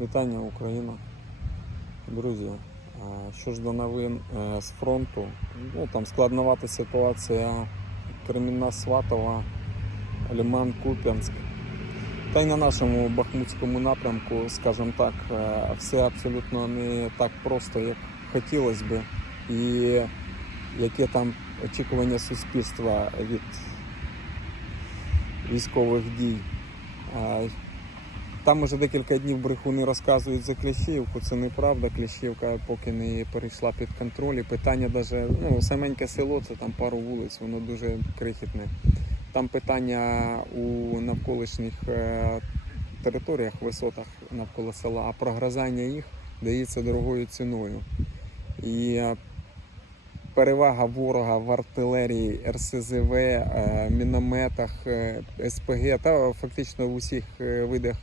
Вітання Україна. Друзі, що ж до новин е, з фронту, ну там складновата ситуація Кремінна Сватова, Лиман Куп'янськ. Та й на нашому Бахмутському напрямку, скажімо так, е, все абсолютно не так просто, як хотілося би. І яке там очікування суспільства від військових дій. Там уже декілька днів брехуни розказують за Кліщівку. Це неправда. Кліщівка поки не перейшла під контроль. І питання даже, ну, саменьке село, це там пару вулиць, воно дуже крихітне. Там питання у навколишніх е, територіях, висотах навколо села, а прогризання їх дається дорогою ціною. І е, перевага ворога в артилерії, РСЗВ, е, мінометах, СПГ та фактично в усіх видах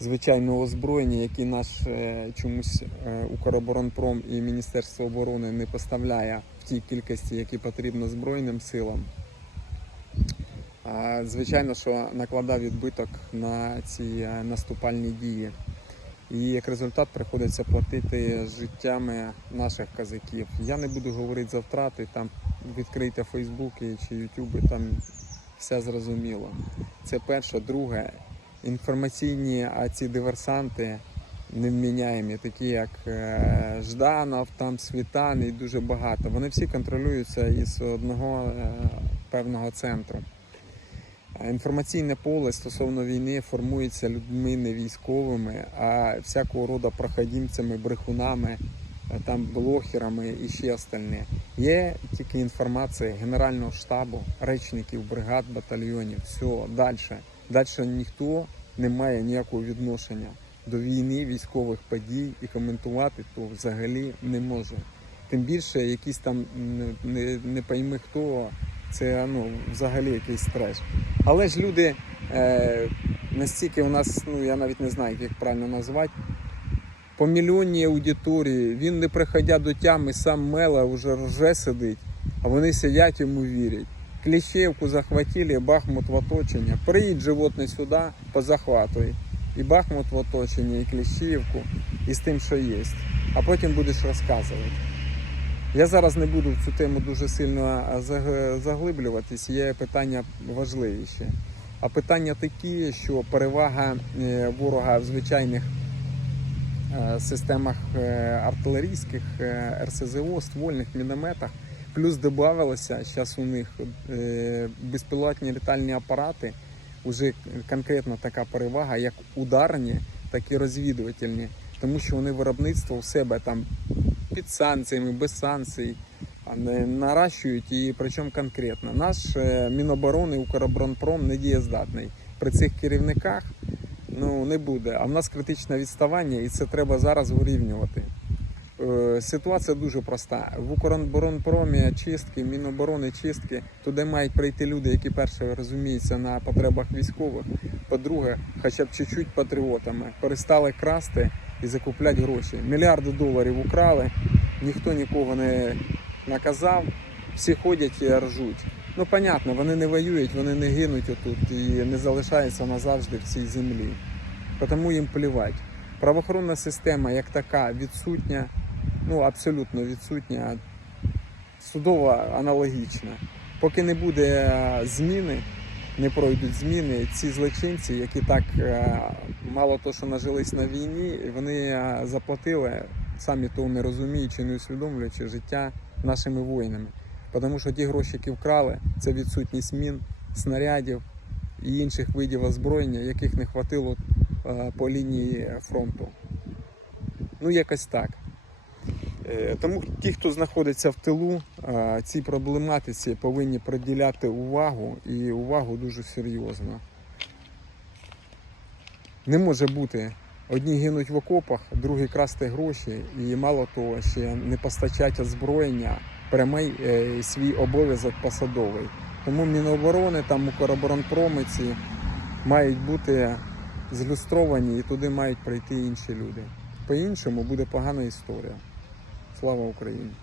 звичайного озброєння, які наш е, чомусь е, Укроборонпром і Міністерство оборони не поставляє в тій кількості, які потрібно Збройним силам. Звичайно, що накладав відбиток на ці е, наступальні дії. І як результат приходиться платити життями наших казаків. Я не буду говорити за втрати, там відкрийте Фейсбуки чи Ютуби, там все зрозуміло. Це перше. Друге, інформаційні ці диверсанти невміняємі, такі як е, Жданов, там Світан і дуже багато. Вони всі контролюються із одного е, певного центру. Інформаційне поле стосовно війни формується людьми не військовими, а всякого роду проходимцями, брехунами, е, там блогерами і ще остальне. Є тільки інформація Генерального штабу, речників бригад, батальйонів. Все, далі. Далі ніхто не має ніякого відношення до війни, військових подій і коментувати то взагалі не може. Тим більше якісь там не, не, пойми хто, це ну, взагалі якийсь треш. Але ж люди е, настільки у нас, ну я навіть не знаю, як правильно назвати, по мільйонній аудиторії, він не приходя до тями, сам мела вже рже сидить, а вони сидять йому вірять. Кліщевку захватили, Бахмут в оточенні. Приїдь животне сюди, позахватуй. І Бахмут в оточенні, і Кліщівку, і з тим, що є. А потім будеш розказувати. Я зараз не буду в цю тему дуже сильно заглиблюватись, є питання важливіші. А питання такі, що перевага е, ворога в звичайних е, системах е, артилерійських, РСЗО, ствольних мінометах, плюс додавалося зараз у них е, безпілотні літальні апарати, уже конкретно така перевага, як ударні, так і розвідувальні, тому що вони виробництво у себе там під санкціями, без санкцій. наращують і причому конкретно. Наш е, Міноборони Укроборонпром не дієздатний. При цих керівниках ну, не буде. А в нас критичне відставання, і це треба зараз вирівнювати. Е, Ситуація дуже проста. В Укроборонпромі чистки, Міноборони чистки. Туди мають прийти люди, які перше розуміються на потребах військових. По-друге, хоча б чуть-чуть патріотами. Перестали красти і закупляти гроші. Мільярди доларів украли, ніхто нікого не наказав, всі ходять і ржуть. Ну, понятно, вони не воюють, вони не гинуть отут і не залишаються назавжди в цій землі. Тому їм плівать. Правоохоронна система як така відсутня, ну абсолютно відсутня, судова аналогічна. Поки не буде е, зміни, не пройдуть зміни, ці злочинці, які так е, мало то, що нажились на війні, вони е, заплатили, самі того не розуміючи, не усвідомлюючи життя нашими воїнами. Тому що ті гроші, які вкрали, це відсутність мін, снарядів і інших видів озброєння, яких не хватило по лінії фронту. Ну, якось так. Е, Тому ті, хто знаходиться в тилу, е, цій проблематиці повинні приділяти увагу і увагу дуже серйозно. Не може бути одні гинуть в окопах, другі красти гроші, і мало того, ще не постачати озброєння, прямий е, свій обов'язок посадовий. Тому Міноборони, там Укроборонпроми ці мають бути злюстровані і туди мають прийти інші люди. По-іншому буде погана історія. Слава Україні!